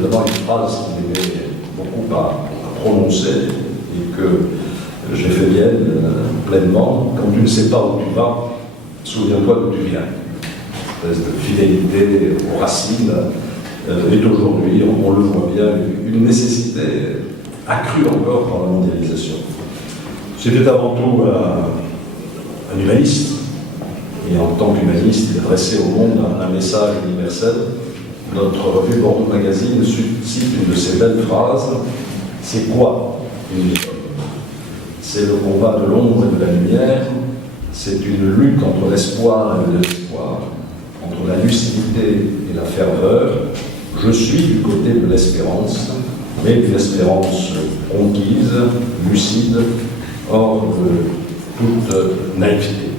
notamment une phrase qu'il aimait beaucoup à prononcer et que j'ai fait mienne pleinement. Quand tu ne sais pas où tu vas, souviens-toi d'où tu viens. Une espèce de fidélité aux racines est aujourd'hui, on le voit bien, une nécessité accrue encore par la mondialisation. C'était avant tout un humaniste, et en tant qu'humaniste, il adressait au monde un message universel. Notre revue Bordeaux Magazine cite une de ses belles phrases: c'est quoi une école? C'est le combat de l'ombre et de la lumière, c'est une lutte entre l'espoir et le désespoir, entre la lucidité et la ferveur. Je suis du côté de l'espérance, mais d'une espérance conquise, lucide, hors de toute naïveté.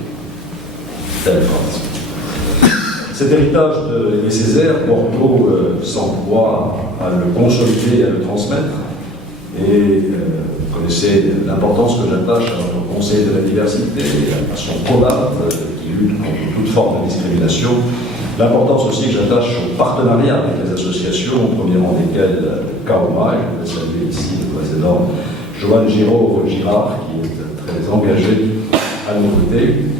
Telle phrase. Cet héritage de Aimé Césaire, Bordeaux s'emploie à le consolider et à le transmettre. Et vous connaissez l'importance que j'attache à notre Conseil de la diversité, à son COLAT, qui lutte contre toute forme de discrimination. L'importance aussi que j'attache au partenariat avec les associations, au premier rang desquelles Kaoma, je vais saluer ici le président Joanne Girard, qui est très engagé à nos côtés.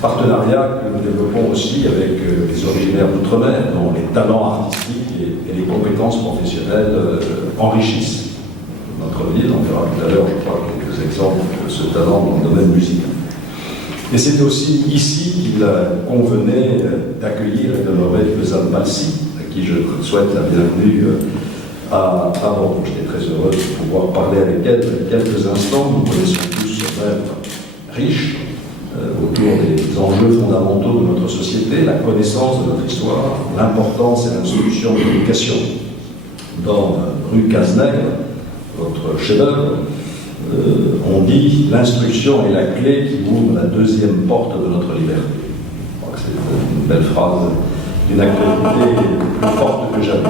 Partenariat que nous développons aussi avec les originaires d'outre-mer, dont les talents artistiques et les compétences professionnelles enrichissent notre ville. On verra tout à l'heure, je crois, quelques exemples de ce talent dans le domaine musical. Et c'est aussi ici qu'il convenait d'accueillir et d'honorer Suzanne Balsi, à qui je souhaite la bienvenue à Bordeaux. J'étais très heureux de pouvoir parler avec elle quelques instants. Nous connaissons tous son œuvre riche autour des enjeux fondamentaux de notre société, la connaissance de notre histoire, l'importance et l'instruction de l'éducation. Dans Rue Cazenègre, votre chef-d'œuvre, on dit « L'instruction est la clé qui ouvre la deuxième porte de notre liberté ». Je crois que c'est une belle phrase d'une actualité plus forte que jamais.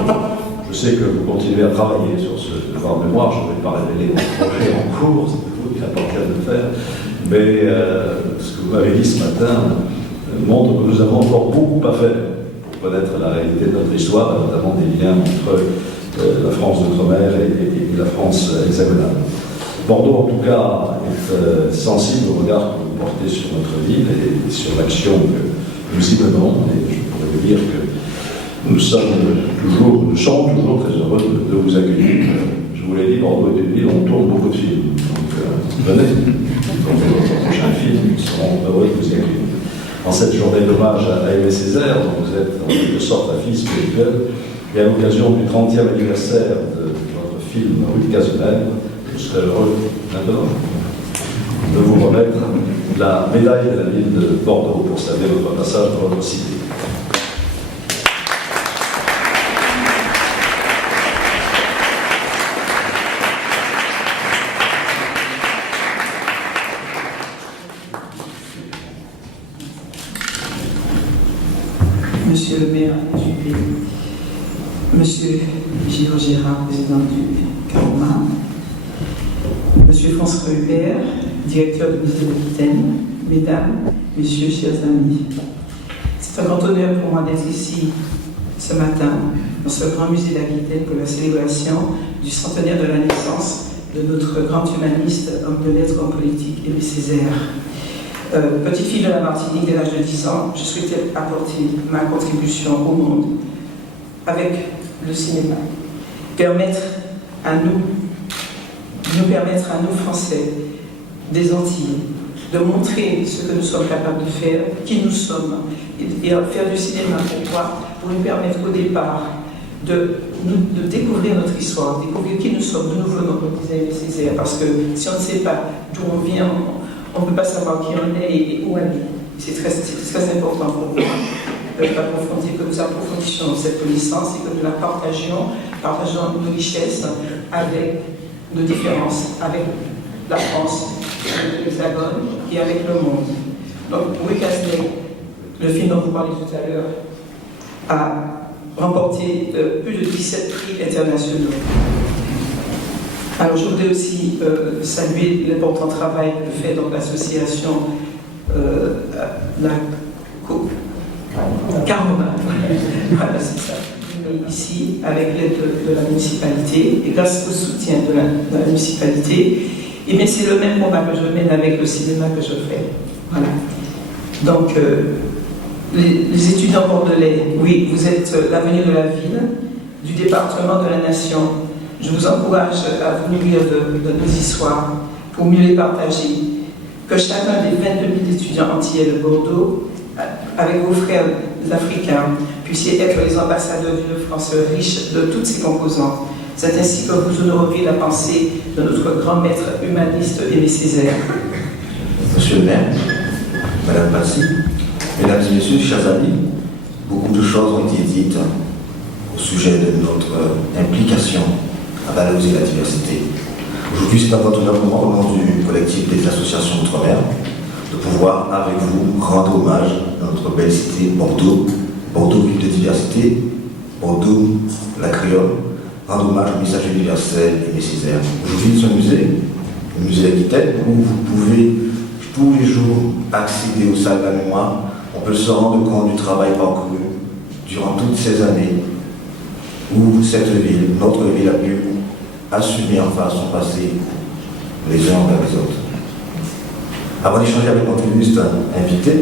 Je sais que vous continuez à travailler sur ce devoir de mémoire, je ne vais pas révéler les projets en cours, c'est vous qui appartient de le faire, mais ce que vous m'avez dit ce matin montre que nous avons encore beaucoup à faire pour connaître la réalité de notre histoire, notamment des liens entre la France d'outre-mer et la France hexagonale. Bordeaux, en tout cas, est sensible au regard que vous portez sur notre ville et sur l'action que nous y menons. Et je pourrais vous dire que nous sommes toujours très heureux de vous accueillir. Je vous l'ai dit, Bordeaux est une ville où on tourne beaucoup de films. Donc, venez, quand vous votre prochain film, nous serons heureux de vous y accueillir. En cette journée d'hommage à Aimé Césaire, dont vous êtes en quelque sorte la fille spirituelle, et à l'occasion du 30e anniversaire de votre film Rue de Cazenègre, je serais heureux maintenant de vous remettre la médaille de la ville de Bordeaux pour saluer votre passage dans votre cité. Monsieur le maire du pays, Monsieur Gilles Gérard, président du CAOMA, Monsieur François Hubert, directeur du musée d'Aquitaine, Mesdames, Messieurs, chers amis. C'est un grand honneur pour moi d'être ici ce matin, dans ce grand musée d'Aquitaine, pour la célébration du centenaire de la naissance de notre grand humaniste, homme de lettres, homme politique, Aimé Césaire. Petite fille de la Martinique dès l'âge de 10 ans, je souhaitais apporter ma contribution au monde avec le cinéma. Nous permettre à nous, Français, des Antilles, de montrer ce que nous sommes capables de faire, qui nous sommes, et faire du cinéma pour nous permettre au départ de découvrir notre histoire, découvrir qui nous sommes, d'où nous venons, comme disait Aimé Césaire, parce que si on ne sait pas d'où on vient, on ne peut pas savoir qui on est et où aller. C'est très important pour moi que nous approfondissions cette connaissance et que nous la partagions nos richesses avec nos différences, avec la France, avec l'Hexagone et avec le monde. Donc, Rue Cazenègre, le film dont vous parlez tout à l'heure, a remporté plus de 17 prix internationaux. Alors, je voudrais aussi saluer l'important travail que fait donc l'association CAOMA. Voilà, c'est ça. établi ici avec l'aide de la municipalité et grâce au soutien de la municipalité. Et bien c'est le même combat que je mène avec le cinéma que je fais. Voilà. Donc, les étudiants bordelais, oui, vous êtes l'avenir de la ville, du département, de la nation. Je vous encourage à vous nourrir de nos histoires pour mieux les partager. Que chacun des 22 000 étudiants antillais de Bordeaux, avec vos frères africains, puissiez être les ambassadeurs d'une France riche de toutes ses composantes. C'est ainsi que vous honorerez la pensée de notre grand maître humaniste Aimé Césaire. Monsieur le maire, Madame Passy, mesdames et messieurs, chers amis, beaucoup de choses ont été dites au sujet de notre implication à valoriser la diversité. Aujourd'hui, c'est à votre honneur pour moi, au nom du collectif des associations d'outre-mer, de pouvoir, avec vous, rendre hommage à notre belle cité Bordeaux, Bordeaux, ville de diversité, Bordeaux, la créole, rendre hommage au message universel Aimé Césaire. Aujourd'hui, c'est un musée, le musée d'Aquitaine, où vous pouvez tous les jours accéder aux salles de la mémoire. On peut se rendre compte du travail parcouru durant toutes ces années où cette ville, notre ville, a pu assumer enfin son passé les uns envers les autres. Avant d'échanger avec notre illustre invité,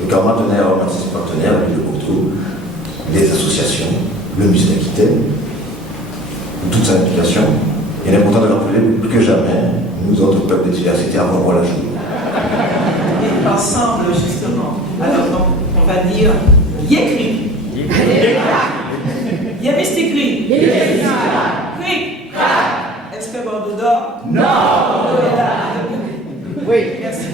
le Carmat tenait à remercier ses partenaires, la ville de Bordeaux, les associations, le musée d'Aquitaine, toute sa implication. Il est important de rappeler plus que jamais, nous autres peuples de diversité avons rôle à jouer. Et ensemble, justement, alors donc, on va dire Yécri. Yémistikri. Cri. Est-ce que Bordeaux dort? Non. Bordeaux est là. Oui. Merci.